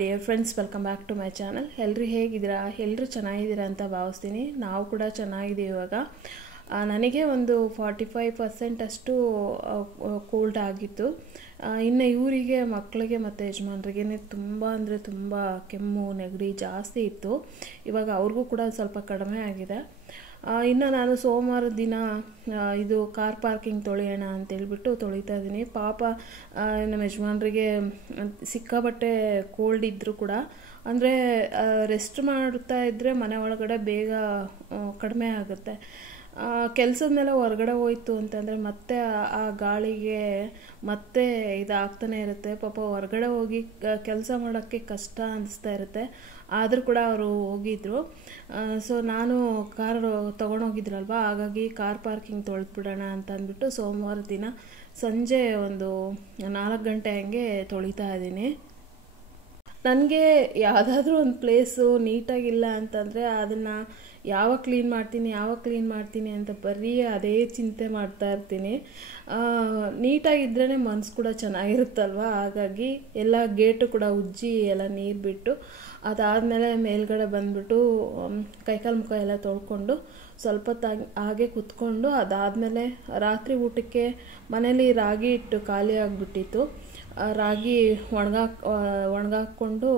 Dear friends, welcome back to my channel. ಎಲ್ಲರೂ ಹೇಗಿದ್ದೀರಾ? ಎಲ್ಲರೂ ಚೆನ್ನಾಗಿದ್ದೀರಾ ಅಂತ ಭಾವಿಸ್ತೀನಿ. ನಾವು ಕೂಡ ಚೆನ್ನಾಗಿದ್ದೀವಿ. ಇವಾಗ ನನಗೆ ಒಂದು 45% ಅಷ್ಟು ಕೋಲ್ಡ್ ಆಗಿತ್ತು. ಇನ್ನು ಇವರಿಗೆ, ಮಕ್ಕಳಿಗೆ ಮತ್ತು ಯಜಮಾನ್ರಿಗೆ ತುಂಬ ಅಂದರೆ ತುಂಬ ಕೆಮ್ಮು ನೆಗಡಿ ಜಾಸ್ತಿ ಇತ್ತು. ಇವಾಗ ಅವ್ರಿಗೂ ಕೂಡ ಸ್ವಲ್ಪ ಕಡಿಮೆ ಆಗಿದೆ. ಇನ್ನು ನಾನು ಸೋಮವಾರದ ದಿನ ಇದು ಕಾರ್ ಪಾರ್ಕಿಂಗ್ ತೊಳೆಯೋಣ ಅಂತೇಳ್ಬಿಟ್ಟು ತೊಳಿತಾ ಇದ್ದೀನಿ. ಪಾಪ ನಮ್ಮ ಯಜಮಾನ್ರಿಗೆ ಸಿಕ್ಕಾಬಟ್ಟೆ ಕೋಲ್ಡ್ ಇದ್ದರೂ ಕೂಡ, ಅಂದರೆ ರೆಸ್ಟ್ ಮಾಡ್ತಾ ಇದ್ದರೆ ಮನೆ ಒಳಗಡೆ ಬೇಗ ಕಡಿಮೆ ಆಗುತ್ತೆ. ಕೆಲಸದ ಮೇಲೆ ಹೊರಗಡೆ ಹೋಯ್ತು ಅಂತಂದರೆ ಮತ್ತೆ ಆ ಗಾಳಿಗೆ ಮತ್ತೆ ಇದಾಗ್ತಾನೆ ಇರುತ್ತೆ. ಪಾಪ ಹೊರಗಡೆ ಹೋಗಿ ಕೆಲಸ ಮಾಡೋಕ್ಕೆ ಕಷ್ಟ ಅನಿಸ್ತಾ ಇರುತ್ತೆ. ಆದರೂ ಕೂಡ ಅವರು ಹೋಗಿದ್ರು. ಸೊ ನಾನು ಕಾರು ತೊಗೊಂಡೋಗಿದ್ರಲ್ವ, ಹಾಗಾಗಿ ಕಾರ್ ಪಾರ್ಕಿಂಗ್ ತೊಳೆದ್ಬಿಡೋಣ ಅಂತ ಅಂದ್ಬಿಟ್ಟು ಸೋಮವಾರ ದಿನ ಸಂಜೆ ಒಂದು 4 ಗಂಟೆ ಹಂಗೆ ತೊಳಿತಾ ಇದ್ದೀನಿ. ನನಗೆ ಯಾವುದಾದ್ರೂ ಒಂದು ಪ್ಲೇಸು ನೀಟಾಗಿಲ್ಲ ಅಂತಂದರೆ ಅದನ್ನು ಯಾವಾಗ ಕ್ಲೀನ್ ಮಾಡ್ತೀನಿ ಅಂತ ಬರೀ ಅದೇ ಚಿಂತೆ ಮಾಡ್ತಾ ಇರ್ತೀನಿ. ನೀಟಾಗಿದ್ರೇ ಮನಸ್ಸು ಕೂಡ ಚೆನ್ನಾಗಿರುತ್ತಲ್ವ. ಹಾಗಾಗಿ ಎಲ್ಲ ಗೇಟು ಕೂಡ ಉಜ್ಜಿ ಎಲ್ಲ ನೀರು ಬಿಟ್ಟು, ಅದಾದಮೇಲೆ ಮೇಲ್ಗಡೆ ಬಂದುಬಿಟ್ಟು ಕೈಕಾಲು ಮುಖ ಎಲ್ಲ ತೊಳ್ಕೊಂಡು ಸ್ವಲ್ಪ ಹಾಗೆ ಕುತ್ಕೊಂಡು, ಅದಾದಮೇಲೆ ರಾತ್ರಿ ಊಟಕ್ಕೆ ಮನೇಲಿ ರಾಗಿ ಹಿಟ್ಟು ಖಾಲಿ ಆಗಿಬಿಟ್ಟಿತ್ತು. ರಾಗಿ ಒಣಗಾಕ್ಕೊಂಡು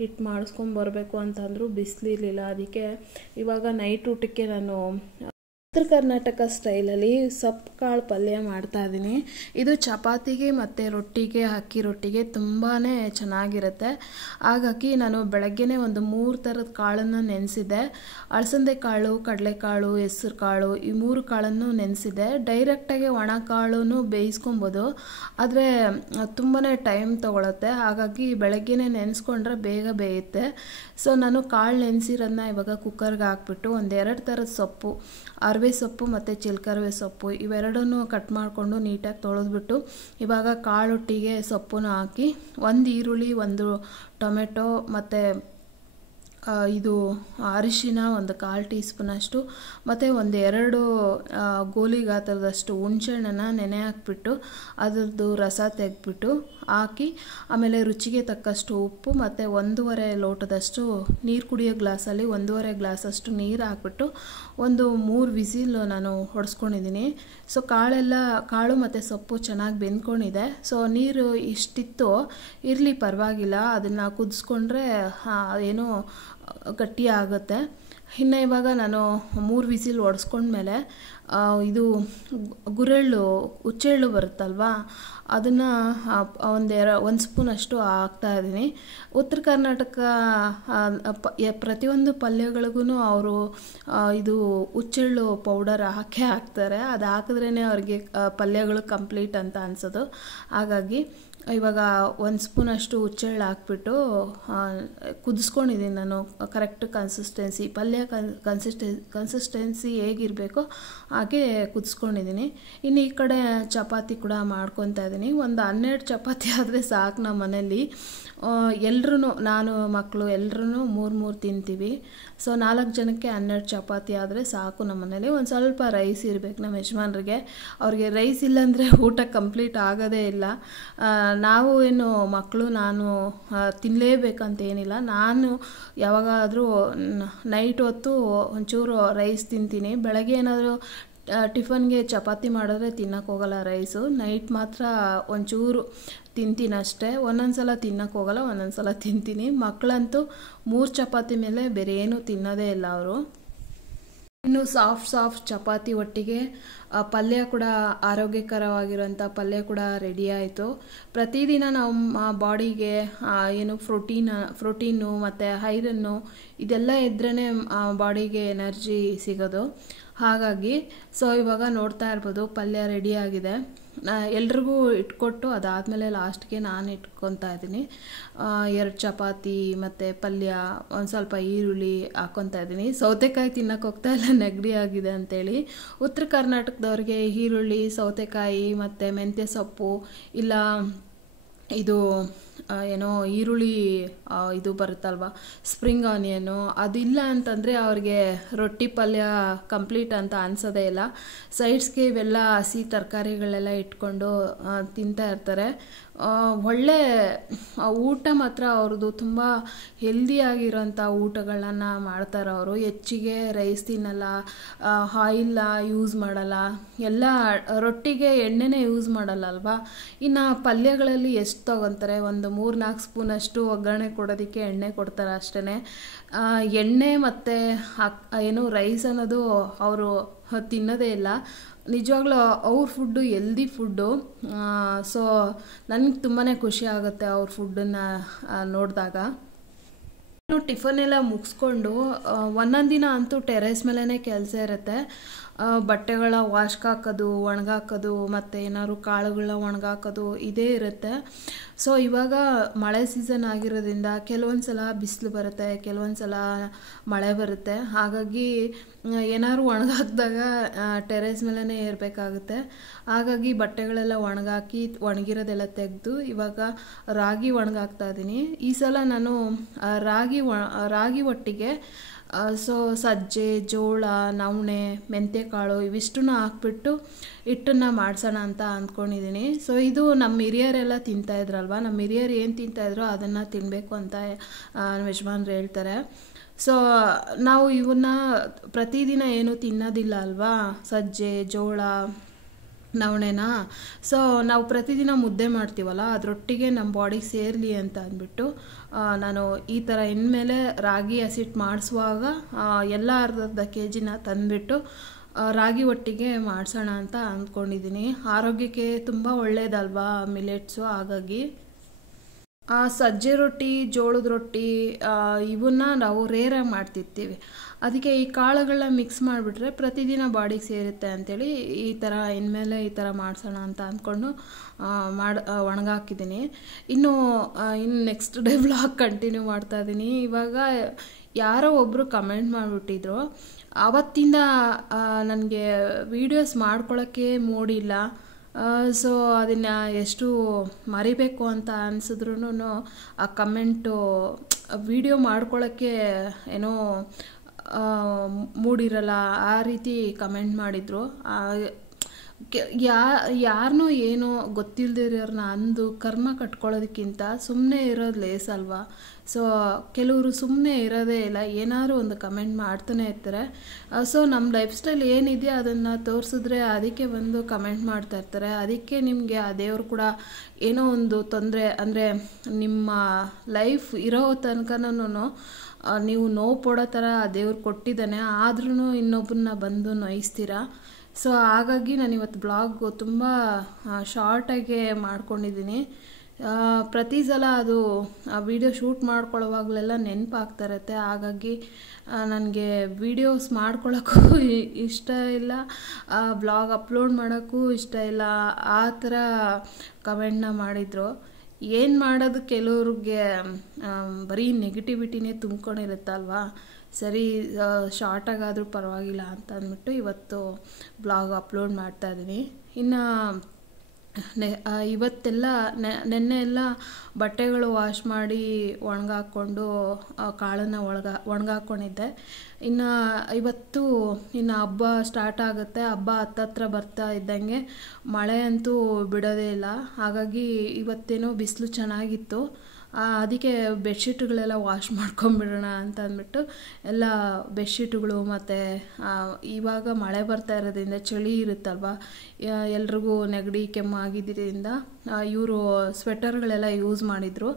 ಹಿಟ್ಟು ಮಾಡಿಸ್ಕೊಂಡು ಬರಬೇಕು ಅಂತಂದರೂ ಬಿಸಿಲಿರಲಿಲ್ಲ. ಅದಕ್ಕೆ ಇವಾಗ ನೈಟ್ ಊಟಕ್ಕೆ ನಾನು ಉತ್ತರ ಕರ್ನಾಟಕ ಸ್ಟೈಲಲ್ಲಿ ಸೊಪ್ಪು ಕಾಳು ಪಲ್ಯ ಮಾಡ್ತಾಯಿದ್ದೀನಿ. ಇದು ಚಪಾತಿಗೆ ಮತ್ತು ರೊಟ್ಟಿಗೆ, ಅಕ್ಕಿ ರೊಟ್ಟಿಗೆ ತುಂಬಾ ಚೆನ್ನಾಗಿರುತ್ತೆ. ಹಾಗಾಗಿ ನಾನು ಬೆಳಗ್ಗೆನೇ ಒಂದು 3 ಥರದ ಕಾಳನ್ನು ನೆನೆಸಿದ್ದೆ. ಅಲಸಂದೆ ಕಾಳು, ಕಡಲೆಕಾಳು, ಹೆಸರು ಕಾಳು, ಈ 3 ಕಾಳನ್ನು ನೆನೆಸಿದ್ದೆ. ಡೈರೆಕ್ಟಾಗಿ ಒಣ ಕಾಳು ಬೇಯಿಸ್ಕೊಬೋದು, ಆದರೆ ತುಂಬಾ ಟೈಮ್ ತೊಗೊಳುತ್ತೆ. ಹಾಗಾಗಿ ಬೆಳಗ್ಗೆನೇ ನೆನೆಸ್ಕೊಂಡ್ರೆ ಬೇಗ ಬೇಯುತ್ತೆ. ಸೊ ನಾನು ಕಾಳು ನೆನೆಸಿರೋದನ್ನ ಇವಾಗ ಕುಕ್ಕರ್ಗೆ ಹಾಕ್ಬಿಟ್ಟು 1-2 ಥರದ ಸೊಪ್ಪು, ಅರವೆ ಸೊಪ್ಪು ಮತ್ತು ಚಿಲ್ಕರವೆ ಸೊಪ್ಪು ಇವೆರಡನ್ನೂ ಕಟ್ ಮಾಡಿಕೊಂಡು ನೀಟಾಗಿ ತೊಳೆದ್ಬಿಟ್ಟು ಇವಾಗ ಕಾಳೊಟ್ಟಿಗೆ ಸೊಪ್ಪನ್ನು ಹಾಕಿ 1 ಈರುಳ್ಳಿ, 1 ಟೊಮೆಟೊ ಮತ್ತು ಇದು ಅರಿಶಿನ 1/4 ಟೀ ಸ್ಪೂನಷ್ಟು ಮತ್ತು 1-2 ಗೋಲಿ ಗಾತ್ರದಷ್ಟು ಹುಣಸೆಹಣ್ಣನ್ನು ನೆನೆ ಹಾಕ್ಬಿಟ್ಟು ಅದರದ್ದು ರಸ ತೆಗೆದ್ಬಿಟ್ಟು ಹಾಕಿ, ಆಮೇಲೆ ರುಚಿಗೆ ತಕ್ಕಷ್ಟು ಉಪ್ಪು ಮತ್ತು 1.5 ಲೋಟದಷ್ಟು ನೀರು, ಕುಡಿಯೋ ಗ್ಲಾಸಲ್ಲಿ 1.5 ಗ್ಲಾಸಷ್ಟು ನೀರು ಹಾಕ್ಬಿಟ್ಟು ಒಂದು 3 ವಿಸಿಲ್ ನಾನು ಹೊಡೆಸ್ಕೊಂಡಿದ್ದೀನಿ. ಸೊ ಕಾಳು ಮತ್ತು ಸೊಪ್ಪು ಚೆನ್ನಾಗಿ ಬೆಂದ್ಕೊಂಡಿದೆ. ಸೊ ನೀರು ಇಷ್ಟಿತ್ತು, ಇರಲಿ ಪರವಾಗಿಲ್ಲ, ಅದನ್ನು ಕುದಿಸ್ಕೊಂಡ್ರೆ ಏನೋ ಗಟ್ಟಿ ಆಗುತ್ತೆ. ಇನ್ನು ಇವಾಗ ನಾನು 3 ವಿಸಿಲ್ ಹೊಡೆಸ್ಕೊಂಡ್ಮೇಲೆ ಇದು ಹುಚ್ಚೆಳ್ಳು ಬರುತ್ತಲ್ವ, ಅದನ್ನು 1 ಸ್ಪೂನಷ್ಟು ಹಾಕ್ತಾಯಿದ್ದೀನಿ. ಉತ್ತರ ಕರ್ನಾಟಕ ಪ್ರತಿಯೊಂದು ಪಲ್ಯಗಳಿಗೂ ಅವರು ಇದು ಹುಚ್ಚೆಳ್ಳು ಪೌಡರ್ ಹಾಕ್ತಾರೆ. ಅದು ಹಾಕಿದ್ರೇ ಅವ್ರಿಗೆ ಪಲ್ಯಗಳು ಕಂಪ್ಲೀಟ್ ಅಂತ ಅನಿಸೋದು. ಹಾಗಾಗಿ ಇವಾಗ 1 ಸ್ಪೂನಷ್ಟು ಹುಚ್ಚೆಳ್ಳು ಹಾಕ್ಬಿಟ್ಟು ಕುದಿಸ್ಕೊಂಡಿದ್ದೀನಿ ನಾನು. ಕರೆಕ್ಟ್ ಕನ್ಸಿಸ್ಟೆನ್ಸಿ, ಪಲ್ಯ ಕನ್ಸಿಸ್ಟೆನ್ಸಿ ಹೇಗಿರಬೇಕೋ ಹಾಗೆ ಕುದಿಸ್ಕೊಂಡಿದ್ದೀನಿ. ಇನ್ನು ಈ ಕಡೆ ಚಪಾತಿ ಕೂಡ ಮಾಡ್ಕೊತಾ ಇದ್ದೀನಿ. ಒಂದು 12 ಚಪಾತಿ ಆದರೆ ಸಾಕು ನಮ್ಮ ಮನೇಲಿ. ಎಲ್ಲರೂ, ನಾನು ಮಕ್ಕಳು ಎಲ್ಲರೂ 3 ತಿಂತೀವಿ. ಸೊ 4 ಜನಕ್ಕೆ 12 ಚಪಾತಿ ಆದರೆ ಸಾಕು ನಮ್ಮ ಮನೇಲಿ. ಒಂದು ಸ್ವಲ್ಪ ರೈಸ್ ಇರಬೇಕು ನಮ್ಮ ಯಜಮಾನ್ರಿಗೆ. ಅವ್ರಿಗೆ ರೈಸ್ ಇಲ್ಲಾಂದರೆ ಊಟ ಕಂಪ್ಲೀಟ್ ಆಗೋದೇ ಇಲ್ಲ. ನಾವು ಏನು ಮಕ್ಕಳು ನಾನು ತಿನ್ನಲೇಬೇಕಂತ ಏನಿಲ್ಲ. ನಾನು ಯಾವಾಗಾದರೂ ನೈಟ್ ಹೊತ್ತು ಒಂಚೂರು ರೈಸ್ ತಿಂತೀನಿ. ಬೆಳಗ್ಗೆ ಏನಾದರೂ ಟಿಫನ್ಗೆ ಚಪಾತಿ ಮಾಡಿದ್ರೆ ತಿನ್ನಕ್ಕೆ ಹೋಗಲ್ಲ ರೈಸು. ನೈಟ್ ಮಾತ್ರ ಒಂಚೂರು ತಿಂತೀನಿ ಅಷ್ಟೇ. ಒಂದೊಂದು ಸಲ ತಿನ್ನಕ್ಕೆ ಹೋಗಲ್ಲ, ಒಂದೊಂದು ಸಲ ತಿಂತೀನಿ. ಮಕ್ಕಳಂತೂ 3 ಚಪಾತಿ ಮೇಲೆ ಬೇರೆ ಏನೂ ತಿನ್ನೋದೇ ಇಲ್ಲ ಅವರು. ಇನ್ನು ಸಾಫ್ಟ್ ಚಪಾತಿ ಒಟ್ಟಿಗೆ ಪಲ್ಯ ಕೂಡ, ಆರೋಗ್ಯಕರವಾಗಿರೋಂಥ ಪಲ್ಯ ಕೂಡ ರೆಡಿ ಆಯಿತು. ಪ್ರತಿದಿನ ನಮ್ಮ ಬಾಡಿಗೆ ಏನು ಪ್ರೋಟೀನು ಮತ್ತು ಐರನ್ನು ಇದೆಲ್ಲ ಇದ್ರೇ ಬಾಡಿಗೆ ಎನರ್ಜಿ ಸಿಗೋದು. ಹಾಗಾಗಿ ಸೊ ಇವಾಗ ನೋಡ್ತಾ ಇರ್ಬೋದು ಪಲ್ಯ ರೆಡಿಯಾಗಿದೆ. ಎಲ್ರಿಗೂ ಇಟ್ಕೊಟ್ಟು ಅದಾದಮೇಲೆ ಲಾಸ್ಟ್ಗೆ ನಾನು ಇಟ್ಕೊತಾ ಇದ್ದೀನಿ. 2 ಚಪಾತಿ ಮತ್ತು ಪಲ್ಯ, ಒಂದು ಸ್ವಲ್ಪ ಈರುಳ್ಳಿ ಹಾಕ್ಕೊತಾ ಇದ್ದೀನಿ. ಸೌತೆಕಾಯಿ ತಿನ್ನಕ್ಕೆ ಹೋಗ್ತಾ ಇಲ್ಲ, ನೆಗಡಿ ಆಗಿದೆ ಅಂತೇಳಿ. ಉತ್ತರ ಕರ್ನಾಟಕದವ್ರಿಗೆ ಈರುಳ್ಳಿ, ಸೌತೆಕಾಯಿ ಮತ್ತು ಮೆಂತ್ಯ ಸೊಪ್ಪು, ಇಲ್ಲ ಇದು ಏನೋ ಈರುಳ್ಳಿ ಇದು ಬರುತ್ತಲ್ವ ಸ್ಪ್ರಿಂಗ್ ಆನಿಯನ್ನು ಅದಿಲ್ಲ ಅಂತಂದರೆ ಅವ್ರಿಗೆ ರೊಟ್ಟಿ ಪಲ್ಯ ಕಂಪ್ಲೀಟ್ ಅಂತ ಅನ್ಸೋದೇ ಇಲ್ಲ. ಸೈಡ್ಸ್ಗೆ ಇವೆಲ್ಲ ಹಸಿ ತರಕಾರಿಗಳೆಲ್ಲ ಇಟ್ಕೊಂಡು ತಿಂತಾ ಇರ್ತಾರೆ. ಒಳ್ಳೆ ಊಟ ಮಾತ್ರ ಅವ್ರದ್ದು ತುಂಬ ಹೆಲ್ದಿಯಾಗಿರೋಂಥ ಊಟಗಳನ್ನ ಮಾಡ್ತಾರೆ ಅವರು. ಹೆಚ್ಚಿಗೆ ರೈಸ್ ತಿನ್ನಲ್ಲ, ಆಯಿಲ್ ಯೂಸ್ ಮಾಡಲ್ಲ, ಎಲ್ಲ ರೊಟ್ಟಿಗೆ ಎಣ್ಣೆನೇ ಯೂಸ್ ಮಾಡಲ್ಲ ಅಲ್ವಾ. ಇನ್ನು ಪಲ್ಯಗಳಲ್ಲಿ ಎಷ್ಟು ತೊಗೊತಾರೆ, ಒಂದು 3-4 ಸ್ಪೂನಷ್ಟು ಒಗ್ಗರಣೆ ಕೊಡೋದಕ್ಕೆ ಎಣ್ಣೆ ಕೊಡ್ತಾರೆ ಅಷ್ಟೇ. ಎಣ್ಣೆ ಮತ್ತು ಏನು ರೈಸ್ ಅನ್ನೋದು ಅವರು ತಿನ್ನೋದೇ ಇಲ್ಲ. ನಿಜವಾಗ್ಲೂ ಅವ್ರ ಫುಡ್ಡು ಹೆಲ್ದಿ ಫುಡ್ಡು. ಸೊ ನನಗೆ ತುಂಬಾ ಖುಷಿ ಆಗುತ್ತೆ ಅವ್ರ ಫುಡ್ಡನ್ನು ನೋಡಿದಾಗ. ಟಿಫನ್ ಎಲ್ಲ ಮುಗಿಸ್ಕೊಂಡು ಒಂದೊಂದು ದಿನ ಅಂತೂ ಟೆರೇಸ್ ಮೇಲೇ ಕೆಲಸ ಇರುತ್ತೆ. ಬಟ್ಟೆಗಳ ವಾಶ್ಗೆ ಹಾಕೋದು, ಒಣಗಾಕೋದು, ಮತ್ತು ಏನಾದ್ರು ಕಾಳುಗಳನ್ನ ಒಣಗಾಕೋದು ಇದೇ ಇರುತ್ತೆ. ಸೊ ಇವಾಗ ಮಳೆ ಸೀಸನ್ ಆಗಿರೋದ್ರಿಂದ ಕೆಲವೊಂದು ಸಲ ಬಿಸಿಲು ಬರುತ್ತೆ, ಕೆಲವೊಂದು ಸಲ ಮಳೆ ಬರುತ್ತೆ. ಹಾಗಾಗಿ ಏನಾದ್ರು ಒಣಗಾಕಿದಾಗ ಟೆರೇಸ್ ಮೇಲೇ ಇರಬೇಕಾಗುತ್ತೆ. ಹಾಗಾಗಿ ಬಟ್ಟೆಗಳೆಲ್ಲ ಒಣಗಾಕಿ ಒಣಗಿರೋದೆಲ್ಲ ತೆಗೆದು ಇವಾಗ ರಾಗಿ ಒಣಗಾಕ್ತಾ ಇದ್ದೀನಿ. ಈ ಸಲ ನಾನು ರಾಗಿ ಒಟ್ಟಿಗೆ ಸೊ ಸಜ್ಜೆ, ಜೋಳ, ನವಣೆ, ಮೆಂತ್ಯಕಾಳು ಇವಿಷ್ಟನ್ನು ಹಾಕ್ಬಿಟ್ಟು ಹಿಟ್ಟನ್ನು ಮಾಡಿಸೋಣ ಅಂತ ಅಂದ್ಕೊಂಡಿದ್ದೀನಿ. ಸೊ ಇದು ನಮ್ಮ ಹಿರಿಯರೆಲ್ಲ ತಿಂತಾಯಿದ್ರಲ್ವ, ನಮ್ಮ ಹಿರಿಯರು ಏನು ತಿಂತಾಯಿದ್ರೋ ಅದನ್ನು ತಿನ್ನಬೇಕು ಅಂತ ಯಜಮಾನ್ರು ಹೇಳ್ತಾರೆ. ಸೊ ನಾವು ಇವನ್ನ ಪ್ರತಿದಿನ ಏನೂ ತಿನ್ನೋದಿಲ್ಲ ಅಲ್ವಾ, ಸಜ್ಜೆ, ಜೋಳ, ನವಣೆನ. ಸೊ ನಾವು ಪ್ರತಿದಿನ ಮುದ್ದೆ ಮಾಡ್ತೀವಲ್ಲ, ಅದರೊಟ್ಟಿಗೆ ನಮ್ಮ ಬಾಡಿಗೆ ಸೇರಲಿ ಅಂತ ಅಂದ್ಬಿಟ್ಟು ನಾನು ಈ ಥರ ಇನ್ಮೇಲೆ ರಾಗಿ ಹಸಿಟ್ಟು ಮಾಡಿಸುವಾಗ ಎಲ್ಲ ಅರ್ಧ ಕೆಜಿನ ತಂದುಬಿಟ್ಟು ರಾಗಿ ಒಟ್ಟಿಗೆ ಮಾಡಿಸೋಣ ಅಂತ ಅಂದ್ಕೊಂಡಿದ್ದೀನಿ. ಆರೋಗ್ಯಕ್ಕೆ ತುಂಬ ಒಳ್ಳೆಯದಲ್ವಾ ಮಿಲೆಟ್ಸು. ಹಾಗಾಗಿ ಸಜ್ಜೆ ರೊಟ್ಟಿ, ಜೋಳದ ರೊಟ್ಟಿ ಇವನ್ನ ನಾವು ರೇರಾಗಿ ಮಾಡ್ತಿರ್ತೀವಿ. ಅದಕ್ಕೆ ಈ ಕಾಳುಗಳನ್ನ ಮಿಕ್ಸ್ ಮಾಡಿಬಿಟ್ರೆ ಪ್ರತಿದಿನ ಬಾಡಿಗೆ ಸೇರುತ್ತೆ ಅಂಥೇಳಿ ಈ ಥರ ಇನ್ಮೇಲೆ ಈ ಥರ ಮಾಡಿಸೋಣ ಅಂತ ಅಂದ್ಕೊಂಡು ಒಣಗಾಕಿದ್ದೀನಿ. ಇನ್ನು ನೆಕ್ಸ್ಟ್ ಡೇ ವ್ಲಾಗ್ ಕಂಟಿನ್ಯೂ ಮಾಡ್ತಾಯಿದ್ದೀನಿ. ಇವಾಗ ಯಾರೋ ಒಬ್ಬರು ಕಮೆಂಟ್ ಮಾಡಿಬಿಟ್ಟಿದ್ರು, ಆವತ್ತಿಂದ ನನಗೆ ವೀಡಿಯೋಸ್ ಮಾಡ್ಕೊಳ್ಳೋಕ್ಕೆ ಮೂಡಿಲ್ಲ. ಸೊ ಅದನ್ನು ಎಷ್ಟು ಮರಿಬೇಕು ಅಂತ ಅನಿಸಿದ್ರೂ ಆ ಕಮೆಂಟು ವಿಡಿಯೋ ಮಾಡ್ಕೊಳ್ಳೋಕ್ಕೆ ಏನೋ ಮೂಡಿರಲ್ಲ ಆ ರೀತಿ ಕಮೆಂಟ್ ಮಾಡಿದರು. ಯಾರನ್ನೂ ಏನೋ ಗೊತ್ತಿಲ್ಲದಿರೋರನ್ನ ಅಂದು ಕರ್ಮ ಕಟ್ಕೊಳ್ಳೋದಕ್ಕಿಂತ ಸುಮ್ಮನೆ ಇರೋದು ಲೇಸಲ್ವಾ. ಸೊ ಕೆಲವರು ಸುಮ್ಮನೆ ಇರೋದೇ ಇಲ್ಲ, ಏನಾದ್ರು ಒಂದು ಕಮೆಂಟ್ ಮಾಡ್ತಾನೆ ಇರ್ತಾರೆ. ಸೊ ನಮ್ಮ ಲೈಫ್ ಸ್ಟೈಲ್ ಏನಿದೆಯೋ ಅದನ್ನು ತೋರಿಸಿದ್ರೆ ಅದಕ್ಕೆ ಬಂದು ಕಮೆಂಟ್ ಮಾಡ್ತಾ ಇರ್ತಾರೆ. ಅದಕ್ಕೆ ನಿಮಗೆ ಆ ದೇವರು ಕೂಡ ಏನೋ ಒಂದು ತೊಂದರೆ, ಅಂದರೆ ನಿಮ್ಮ ಲೈಫ್ ಇರೋ ತನಕನೂ ನೀವು ನೋವು ಪಡೋ ಥರ ಆ ದೇವ್ರು ಕೊಟ್ಟಿದ್ದಾನೆ, ಆದ್ರೂ ಇನ್ನೊಬ್ಬರನ್ನ ಬಂದು ನೋಯಿಸ್ತೀರಾ. ಸೊ ಹಾಗಾಗಿ ನಾನು ಇವತ್ತು ಬ್ಲಾಗ್ ತುಂಬ ಶಾರ್ಟಾಗೆ ಮಾಡ್ಕೊಂಡಿದ್ದೀನಿ. ಪ್ರತಿ ಸಲ ಅದು ವಿಡಿಯೋ ಶೂಟ್ ಮಾಡ್ಕೊಳ್ಳೋವಾಗಲೆಲ್ಲ ನೆನಪಾಗ್ತಾ ಇರುತ್ತೆ. ಹಾಗಾಗಿ ನನಗೆ ವೀಡಿಯೋಸ್ ಮಾಡ್ಕೊಳ್ಳೋಕ್ಕೂ ಇಷ್ಟ ಇಲ್ಲ, ಬ್ಲಾಗ್ ಅಪ್ಲೋಡ್ ಮಾಡೋಕ್ಕೂ ಇಷ್ಟ ಇಲ್ಲ. ಆ ಥರ ಕಮೆಂಟ್ನ ಮಾಡಿದರು. ಏನು ಮಾಡೋದು, ಕೆಲವ್ರಿಗೆ ಬರೀ ನೆಗೆಟಿವಿಟಿನೇ ತುಂಬ್ಕೊಂಡಿರುತ್ತಲ್ವಾ. ಸರಿ ಶಾರ್ಟಾಗಾದರೂ ಪರವಾಗಿಲ್ಲ ಅಂತ ಅಂದ್ಬಿಟ್ಟು ಇವತ್ತು ಬ್ಲಾಗ್ ಅಪ್ಲೋಡ್ ಮಾಡ್ತಾಯಿದ್ದೀನಿ. ಇನ್ನು ಇವತ್ತೆಲ್ಲ ನೆನ್ನೆ ಎಲ್ಲ ಬಟ್ಟೆಗಳು ವಾಶ್ ಮಾಡಿ ಒಣಗಾಕ್ಕೊಂಡು ಕಾಳನ್ನು ಒಣಗಾಕ್ಕೊಂಡಿದ್ದೆ. ಇನ್ನು ಇವತ್ತು ಹಬ್ಬ ಸ್ಟಾರ್ಟ್ ಆಗುತ್ತೆ. ಹಬ್ಬ ಹತ್ತತ್ರ ಬರ್ತಾ ಇದ್ದಂಗೆ ಮಳೆ ಅಂತೂ ಬಿಡೋದೇ ಇಲ್ಲ. ಹಾಗಾಗಿ ಇವತ್ತೇನೋ ಬಿಸಿಲು ಚೆನ್ನಾಗಿತ್ತು. ಅದಕ್ಕೆ ಬೆಡ್ಶೀಟ್ಗಳೆಲ್ಲ ವಾಶ್ ಮಾಡ್ಕೊಂಬಿಡೋಣ ಅಂತ ಅಂದ್ಬಿಟ್ಟು ಎಲ್ಲ ಬೆಡ್ಶೀಟ್ಗಳು, ಮತ್ತು ಇವಾಗ ಮಳೆ ಬರ್ತಾ ಇರೋದ್ರಿಂದ ಚಳಿ ಇರುತ್ತಲ್ವ, ಎಲ್ರಿಗೂ ನೆಗಡಿ ಕೆಮ್ಮು ಆಗಿದ್ದರಿಂದ ಇವರು ಸ್ವೆಟರ್ಗಳೆಲ್ಲ ಯೂಸ್ ಮಾಡಿದರು.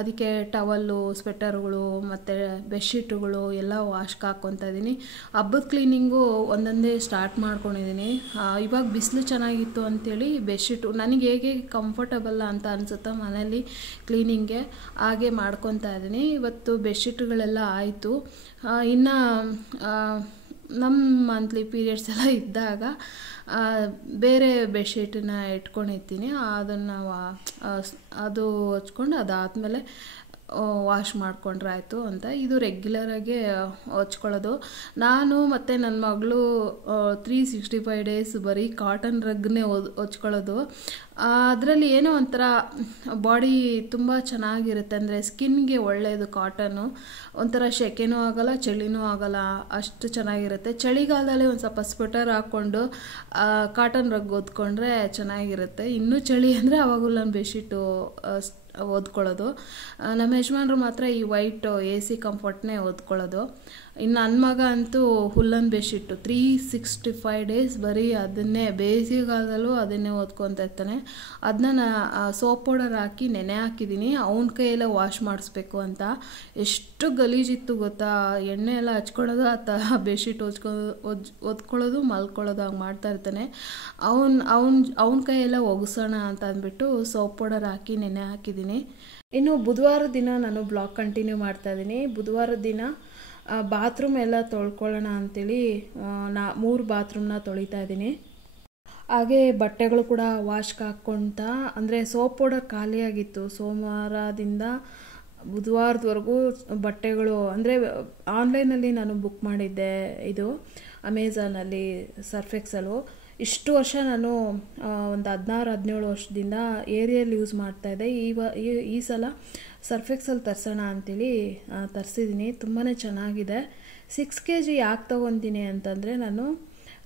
ಅದಕ್ಕೆ ಟವಲ್ಲು, ಸ್ವೆಟರ್ಗಳು ಮತ್ತು ಬೆಡ್ಶೀಟುಗಳು ಎಲ್ಲ ವಾಶ್ಗೆ ಹಾಕ್ಕೊತಾ ಇದ್ದೀನಿ. ಹಬ್ಬದ ಕ್ಲೀನಿಂಗು ಒಂದೊಂದೇ ಸ್ಟಾರ್ಟ್ ಮಾಡ್ಕೊಂಡಿದ್ದೀನಿ. ಇವಾಗ ಬಿಸಿಲು ಚೆನ್ನಾಗಿತ್ತು ಅಂಥೇಳಿ ಬೆಡ್ಶೀಟು ನನಗೆ ಹೇಗೆ ಕಂಫರ್ಟಬಲ್ ಅಂತ ಅನಿಸುತ್ತೋ ಮನೇಲಿ ಕ್ಲೀನಿಂಗ್ಗೆ ಹಾಗೆ ಮಾಡ್ಕೊತಾ ಇದ್ದೀನಿ. ಇವತ್ತು ಬೆಡ್ಶೀಟುಗಳೆಲ್ಲ ಆಯಿತು. ಇನ್ನು ನಮ್ಮ ಮಂತ್ಲಿ ಪೀರಿಯಡ್ಸ್ ಎಲ್ಲ ಇದ್ದಾಗ ಬೇರೆ ಬೆಡ್ಶೀಟನ್ನ ಇಟ್ಕೊಂಡಿರ್ತೀನಿ. ಅದನ್ನು ಅದು ಹಚ್ಕೊಂಡು ಅದಾದಮೇಲೆ ವಾಶ್ ಮಾಡಿಕೊಂಡ್ರೆ ಆಯಿತು ಅಂತ. ಇದು ರೆಗ್ಯುಲರಾಗಿ ಹೊಚ್ಕೊಳ್ಳೋದು. ನಾನು ಮತ್ತು ನನ್ನ ಮಗಳು 365 ಡೇಸ್ ಬರೀ ಕಾಟನ್ ರಗ್ನೇ ಹೊಚ್ಕೊಳ್ಳೋದು. ಅದರಲ್ಲಿ ಏನೋ ಒಂಥರ ಬಾಡಿ ತುಂಬ ಚೆನ್ನಾಗಿರುತ್ತೆ, ಅಂದರೆ ಸ್ಕಿನ್ಗೆ ಒಳ್ಳೆಯದು ಕಾಟನ್ನು. ಒಂಥರ ಸೆಕೆನೂ ಆಗೋಲ್ಲ, ಚಳಿನೂ ಆಗೋಲ್ಲ, ಅಷ್ಟು ಚೆನ್ನಾಗಿರುತ್ತೆ. ಚಳಿಗಾಲದಲ್ಲಿ ಒಂದು ಸ್ವಲ್ಪ ಸ್ವೆಟರ್ ಹಾಕ್ಕೊಂಡು ಕಾಟನ್ ರಗ್ ಹೊದ್ಕೊಂಡ್ರೆ ಚೆನ್ನಾಗಿರುತ್ತೆ. ಇನ್ನೂ ಚಳಿ ಅಂದರೆ ಅವಾಗೂ ನಾನು ಬೆಡ್ಶೀಟು ಓದ್ಕೊಳ್ಳೋದು. ನಮ್ಮ ಯಜಮಾನ್ರು ಮಾತ್ರ ಈ ವೈಟ್ AC ಕಂಫರ್ಟ್ನೇ ಓದ್ಕೊಳ್ಳೋದು. ಇನ್ನು ನನ್ನ ಮಗ ಅಂತೂ ಹುಲ್ಲನ್ ಬೆಡ್ಶೀಟು 365 ಡೇಸ್ ಬರೀ ಅದನ್ನೇ, ಬೇಸಿಗೆಗಾಲದಲ್ಲೂ ಅದನ್ನೇ ಓದ್ಕೊತಾ ಇರ್ತಾನೆ. ಅದನ್ನ ಸೋಪ್ ಪೌಡರ್ ಹಾಕಿ ನೆನೆ ಹಾಕಿದ್ದೀನಿ, ಅವನ ಕೈಯೆಲ್ಲ ವಾಶ್ ಮಾಡಿಸ್ಬೇಕು ಅಂತ. ಎಷ್ಟು ಗಲೀಜಿತ್ತು ಗೊತ್ತಾ, ಎಣ್ಣೆ ಎಲ್ಲ ಹಚ್ಕೊಳ್ಳೋದು, ಬೆಡ್ಶೀಟ್ ಒದ್ಕೊಳ್ಳೋದು ಮಲ್ಕೊಳ್ಳೋದು ಹಂಗೆ ಮಾಡ್ತಾ ಇರ್ತಾನೆ. ಅವನ ಕೈಯೆಲ್ಲ ಒಗಿಸೋಣ ಅಂತ ಅಂದ್ಬಿಟ್ಟು ಸೋಪ್ ಪೌಡರ್ ಹಾಕಿ ನೆನೆ ಹಾಕಿದ್ದೀನಿ. ಇನ್ನು ಬುಧವಾರದ ದಿನ ನಾನು ಬ್ಲಾಗ್ ಕಂಟಿನ್ಯೂ ಮಾಡ್ತಾ ಇದ್ದೀನಿ. ಬುಧವಾರದ ದಿನ ಬಾತ್ರೂಮ್ ಎಲ್ಲ ತೊಳ್ಕೊಳ್ಳೋಣ ಅಂಥೇಳಿ 3 ಬಾತ್ರೂಮ್ನ ತೊಳಿತಾ ಇದ್ದೀನಿ. ಹಾಗೆ ಬಟ್ಟೆಗಳು ಕೂಡ ವಾಶ್ಗೆ ಹಾಕ್ಕೊಳ್ತಾ, ಅಂದರೆ ಸೋಪ್ ಪೌಡರ್ ಖಾಲಿಯಾಗಿತ್ತು. ಸೋಮವಾರದಿಂದ ಬುಧವಾರದವರೆಗೂ ಬಟ್ಟೆಗಳು, ಅಂದರೆ ಆನ್ಲೈನಲ್ಲಿ ನಾನು ಬುಕ್ ಮಾಡಿದ್ದೆ, ಇದು ಅಮೆಝಾನಲ್ಲಿ ಸರ್ಫೆಕ್ಸಲು. ಇಷ್ಟು ವರ್ಷ ನಾನು ಒಂದು 16-17 ವರ್ಷದಿಂದ ಏರಿಯಲ್ ಯೂಸ್ ಮಾಡ್ತಾಯಿದ್ದೆ. ಈ ಸಲ ಸರ್ಫೆಕ್ಸಲ್ಲಿ ತರಿಸೋಣ ಅಂಥೇಳಿ ತರಿಸಿದ್ದೀನಿ. ತುಂಬಾ ಚೆನ್ನಾಗಿದೆ. 6 kg ಯಾಕೆ ತೊಗೊತೀನಿ ಅಂತಂದರೆ,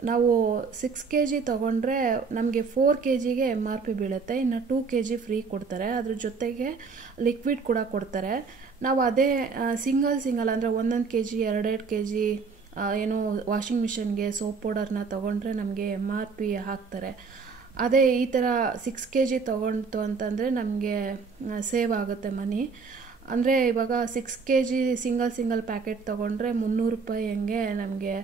ನಾವು 6 kg ತೊಗೊಂಡ್ರೆ ನಮಗೆ 4 kgಗೆ MRP ಬೀಳುತ್ತೆ. ಇನ್ನು 2 kg ಫ್ರೀ ಕೊಡ್ತಾರೆ. ಅದ್ರ ಜೊತೆಗೆ ಲಿಕ್ವಿಡ್ ಕೂಡ ಕೊಡ್ತಾರೆ. ನಾವು ಅದೇ ಸಿಂಗಲ್ ಅಂದರೆ 1 kg 2 kg ಏನು ವಾಷಿಂಗ್ ಮಿಷನ್ಗೆ ಸೋಪ್ ಪೌಡರ್ನ ತೊಗೊಂಡ್ರೆ ನಮಗೆ MRP ಹಾಕ್ತಾರೆ. ಅದೇ ಈ ಥರ 6 kg ತೊಗೊಂಡು ಅಂತಂದರೆ ನಮಗೆ ಸೇವ್ ಆಗುತ್ತೆ ಮನಿ. ಅಂದರೆ ಇವಾಗ 6 kg ಸಿಂಗಲ್ ಪ್ಯಾಕೆಟ್ ತೊಗೊಂಡ್ರೆ 300 ರೂಪಾಯಿ ಹಂಗೆ ನಮಗೆ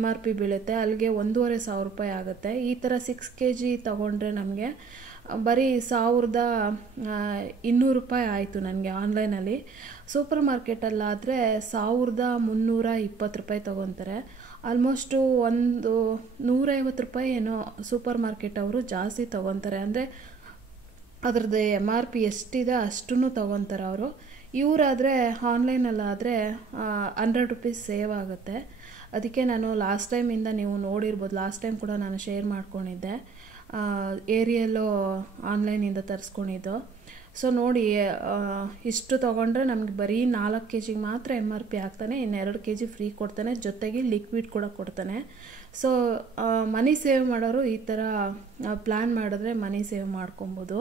MRP ಬೀಳುತ್ತೆ. ಅಲ್ಲಿಗೆ 1,500 ರೂಪಾಯಿ ಆಗುತ್ತೆ. ಈ ಥರ 6 kg ತೊಗೊಂಡ್ರೆ ನಮಗೆ ಬರೀ 1,200 ರೂಪಾಯಿ ಆಯಿತು ನನಗೆ ಆನ್ಲೈನಲ್ಲಿ. ಸೂಪರ್ ಮಾರ್ಕೆಟಲ್ಲಾದರೆ 1,320 ರೂಪಾಯಿ ತೊಗೊತಾರೆ. ಆಲ್ಮೋಸ್ಟು 150 ರೂಪಾಯಿ ಏನೋ ಸೂಪರ್ ಮಾರ್ಕೆಟ್ ಅವರು ಜಾಸ್ತಿ ತೊಗೊತಾರೆ. ಅಂದರೆ ಅದರದ್ದು MRP ಎಷ್ಟಿದೆ ಅಷ್ಟೂ ತೊಗೊತಾರೆ ಅವರು. ಇವರಾದರೆ ಆನ್ಲೈನಲ್ಲಾದರೆ 100 ರೂಪೀಸ್ ಸೇವ್ ಆಗುತ್ತೆ. ಅದಕ್ಕೆ ನಾನು ಲಾಸ್ಟ್ ಟೈಮಿಂದ ನೀವು ನೋಡಿರ್ಬೋದು, ಲಾಸ್ಟ್ ಟೈಮ್ ಕೂಡ ನಾನು ಶೇರ್ ಮಾಡ್ಕೊಂಡಿದ್ದೆ, ಏರಿಯಲ್ಲು ಆನ್ಲೈನಿಂದ ತರಿಸ್ಕೊಂಡಿದ್ದು. ಸೊ ನೋಡಿ, ಇಷ್ಟು ತೊಗೊಂಡ್ರೆ ನಮಗೆ ಬರೀ 4 kg ಮಾತ್ರ MRP ಹಾಕ್ತಾನೆ. ಇನ್ನು 2 kg ಫ್ರೀ ಕೊಡ್ತಾನೆ, ಜೊತೆಗೆ ಲಿಕ್ವಿಡ್ ಕೂಡ ಕೊಡ್ತಾನೆ. ಸೊ ಮನಿ ಸೇವ್ ಮಾಡೋರು ಈ ಥರ ಪ್ಲ್ಯಾನ್ ಮಾಡಿದ್ರೆ ಮನಿ ಸೇವ್ ಮಾಡ್ಕೊಬೋದು.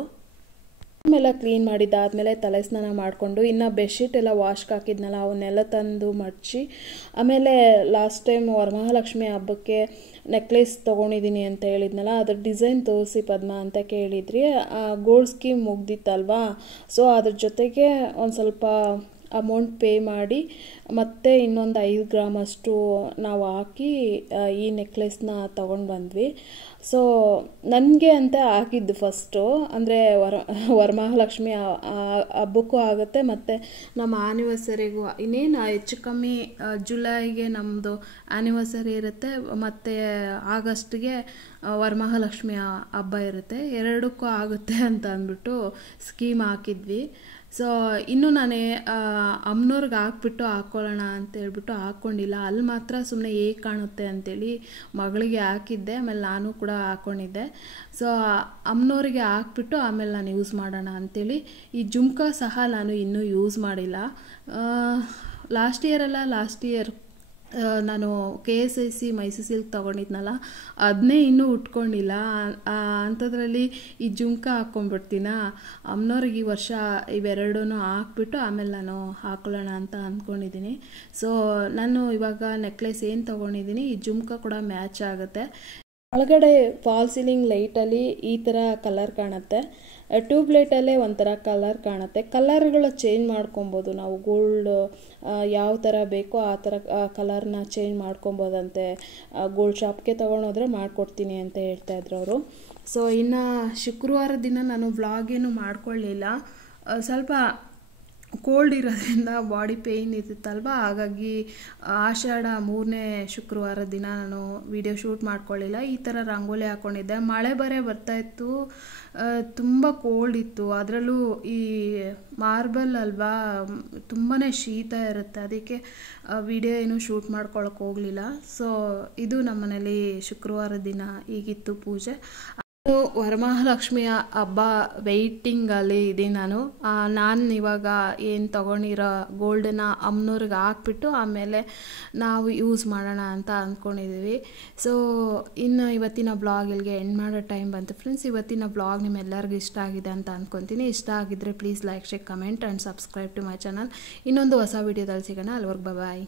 ಆಮೇಲೆ ಕ್ಲೀನ್ ಮಾಡಿದ್ದಾದಮೇಲೆ ತಲೆ ಸ್ನಾನ ಮಾಡಿಕೊಂಡು, ಇನ್ನು ಬೆಡ್ಶೀಟ್ ಎಲ್ಲ ವಾಶ್ಗೆ ಹಾಕಿದ್ನಲ್ಲ ಅವನ್ನೆಲ್ಲ ತಂದು ಮಡಚಿ, ಆಮೇಲೆ ಲಾಸ್ಟ್ ಟೈಮ್ ವರಮಹಾಲಕ್ಷ್ಮಿ ಹಬ್ಬಕ್ಕೆ ನೆಕ್ಲೆಸ್ ತೊಗೊಂಡಿದ್ದೀನಿ ಅಂತ ಹೇಳಿದ್ನಲ್ಲ, ಅದ್ರ ಡಿಸೈನ್ ತೋರಿಸಿ ಪದ್ಮ ಅಂತ ಕೇಳಿದ್ರಿ. ಗೋಲ್ಡ್ ಸ್ಕೀಮ್ ಮುಗ್ದಿತ್ತಲ್ವಾ, ಸೊ ಅದ್ರ ಜೊತೆಗೆ ಒಂದು ಸ್ವಲ್ಪ ಅಮೌಂಟ್ ಪೇ ಮಾಡಿ ಮತ್ತೆ ಇನ್ನೊಂದು 5 ಗ್ರಾಮಷ್ಟು ನಾವು ಹಾಕಿ ಈ ನೆಕ್ಲೆಸ್ನ ತೊಗೊಂಡು ಬಂದ್ವಿ. ಸೊ ನನಗೆ ಅಂತ ಹಾಕಿದ್ದು ಫಸ್ಟು, ಅಂದರೆ ವರಮಹಾಲಕ್ಷ್ಮಿ ಹಬ್ಬಕ್ಕೂ ಆಗುತ್ತೆ, ಮತ್ತು ನಮ್ಮ ಆ್ಯನಿವರ್ಸರಿಗೂ. ಇನ್ನೇನು ಹೆಚ್ಚು ಕಮ್ಮಿ ಜುಲೈಗೆ ನಮ್ಮದು ಆ್ಯನಿವರ್ಸರಿ ಇರುತ್ತೆ, ಮತ್ತು ಆಗಸ್ಟ್ಗೆ ವರಮಹಾಲಕ್ಷ್ಮಿ ಹಬ್ಬ ಇರುತ್ತೆ. ಎರಡಕ್ಕೂ ಆಗುತ್ತೆ ಅಂತ ಅಂದ್ಬಿಟ್ಟು ಸ್ಕೀಮ್ ಹಾಕಿದ್ವಿ. ಸೊ ಇನ್ನು ನಾನೇ ಅಮ್ಮನವ್ರಿಗೆ ಹಾಕ್ಬಿಟ್ಟು ಹಾಕ್ಕೊಳ್ಳೋಣ ಅಂತೇಳ್ಬಿಟ್ಟು ಹಾಕ್ಕೊಂಡಿಲ್ಲ. ಅಲ್ಲಿ ಮಾತ್ರ ಸುಮ್ಮನೆ ಹೇಗೆ ಕಾಣುತ್ತೆ ಅಂಥೇಳಿ ಮಗಳಿಗೆ ಹಾಕಿದ್ದೆ, ಆಮೇಲೆ ನಾನು ಕೂಡ ಹಾಕ್ಕೊಂಡಿದ್ದೆ. ಸೊ ಅಮ್ಮನವ್ರಿಗೆ ಹಾಕ್ಬಿಟ್ಟು ಆಮೇಲೆ ನಾನು ಯೂಸ್ ಮಾಡೋಣ ಅಂಥೇಳಿ. ಈ ಜುಮ್ಕಾ ಸಹ ನಾನು ಇನ್ನೂ ಯೂಸ್ ಮಾಡಿಲ್ಲ. ಲಾಸ್ಟ್ ಇಯರ್ ನಾನು KSIC ಮೈಸೂರು ಸಿಲ್ಕ್ ತೊಗೊಂಡಿದ್ನಲ್ಲ, ಅದನ್ನೇ ಇನ್ನೂ ಉಟ್ಕೊಂಡಿಲ್ಲ. ಅಂಥದ್ರಲ್ಲಿ ಈ ಜುಮ್ಕಾ ಹಾಕ್ಕೊಂಡ್ಬಿಡ್ತೀನ. ಅಮ್ಮನವ್ರಿಗೆ ಈ ವರ್ಷ ಇವೆರಡೂ ಹಾಕ್ಬಿಟ್ಟು ಆಮೇಲೆ ನಾನು ಹಾಕೊಳ್ಳೋಣ ಅಂತ ಅಂದ್ಕೊಂಡಿದ್ದೀನಿ. ಸೊ ನಾನು ಇವಾಗ ನೆಕ್ಲೆಸ್ ಏನು ತೊಗೊಂಡಿದ್ದೀನಿ, ಈ ಜುಮ್ಕಾ ಕೂಡ ಮ್ಯಾಚ್ ಆಗುತ್ತೆ. ಒಳಗಡೆ ಫಾಲ್ ಸೀಲಿಂಗ್ ಲೈಟಲ್ಲಿ ಈ ಥರ ಕಲರ್ ಕಾಣುತ್ತೆ, ಟ್ಯೂಬ್ ಲೈಟಲ್ಲೇ ಒಂಥರ ಕಲರ್ ಕಾಣುತ್ತೆ. ಕಲರ್ಗಳ ಚೇಂಜ್ ಮಾಡ್ಕೊಬೋದು ನಾವು, ಗೋಲ್ಡ್ ಯಾವ ಥರ ಬೇಕೋ ಆ ಥರ ಕಲರ್ನ ಚೇಂಜ್ ಮಾಡ್ಕೊಬೋದಂತೆ. ಗೋಲ್ಡ್ ಶಾಪ್ಗೆ ತೊಗೊಂಡೋದ್ರೆ ಮಾಡಿಕೊಡ್ತೀನಿ ಅಂತ ಹೇಳ್ತಾಯಿದ್ರು ಅವರು. ಸೊ ಇನ್ನು ಶುಕ್ರವಾರ ದಿನ ನಾನು ವ್ಲಾಗ್ ಏನು ಮಾಡ್ಕೊಳ್ಳಿಲ್ಲ. ಸ್ವಲ್ಪ ಕೋಲ್ಡ್ ಇರೋದ್ರಿಂದ ಬಾಡಿ ಪೇಯ್ನ್ ಇರುತ್ತಲ್ವ, ಹಾಗಾಗಿ ಆಷಾಢ 3ನೇ ಶುಕ್ರವಾರ ದಿನ ನಾನು ವಿಡಿಯೋ ಶೂಟ್ ಮಾಡ್ಕೊಳ್ಳಿಲ್ಲ. ಈ ಥರ ರಂಗೋಲಿ ಹಾಕ್ಕೊಂಡಿದ್ದೆ. ಮಳೆ ಬರೇ ಬರ್ತಾಯಿತ್ತು, ತುಂಬ ಕೋಲ್ಡ್ ಇತ್ತು. ಅದರಲ್ಲೂ ಈ ಮಾರ್ಬಲ್ ಅಲ್ವಾ, ತುಂಬಾ ಶೀತ ಇರುತ್ತೆ. ಅದಕ್ಕೆ ವಿಡಿಯೋ ಏನೂ ಶೂಟ್ ಮಾಡ್ಕೊಳಕ್ಕೆ ಹೋಗಲಿಲ್ಲ. ಸೊ ಇದು ನಮ್ಮ ಮನೇಲಿ ಶುಕ್ರವಾರ ದಿನ ಹೀಗಿತ್ತು ಪೂಜೆ. ವರಮಹಾಲಕ್ಷ್ಮಿಯ ಹಬ್ಬ ವೆಯ್ಟಿಂಗಲ್ಲಿ ಇದ್ದೀನಿ ನಾನು ಇವಾಗ ಏನು ತೊಗೊಂಡಿರೋ ಗೋಲ್ಡನ್ನ ಅಮ್ಮನವ್ರಿಗೆ ಹಾಕ್ಬಿಟ್ಟು ಆಮೇಲೆ ನಾವು ಯೂಸ್ ಮಾಡೋಣ ಅಂತ ಅಂದ್ಕೊಂಡಿದ್ದೀವಿ. ಸೊ ಇನ್ನು ಇವತ್ತಿನ ಬ್ಲಾಗ್ ಇಲ್ಲಿಗೆ ಎಂಡ್ ಮಾಡೋ ಟೈಮ್ ಬಂತು ಫ್ರೆಂಡ್ಸ್. ಇವತ್ತಿನ ಬ್ಲಾಗ್ ನಿಮ್ಮೆಲ್ಲರಿಗೂ ಇಷ್ಟ ಆಗಿದೆ ಅಂತ ಅಂದ್ಕೊತೀನಿ. ಇಷ್ಟ ಆಗಿದ್ದರೆ please like, share, comment and subscribe to my channel. ಇನ್ನೊಂದು ಹೊಸ ವೀಡಿಯೋದಲ್ಲಿ ಸಿಗೋಣ. ಅಲ್ಲಿವರೆಗೂ ಬಾಯ್.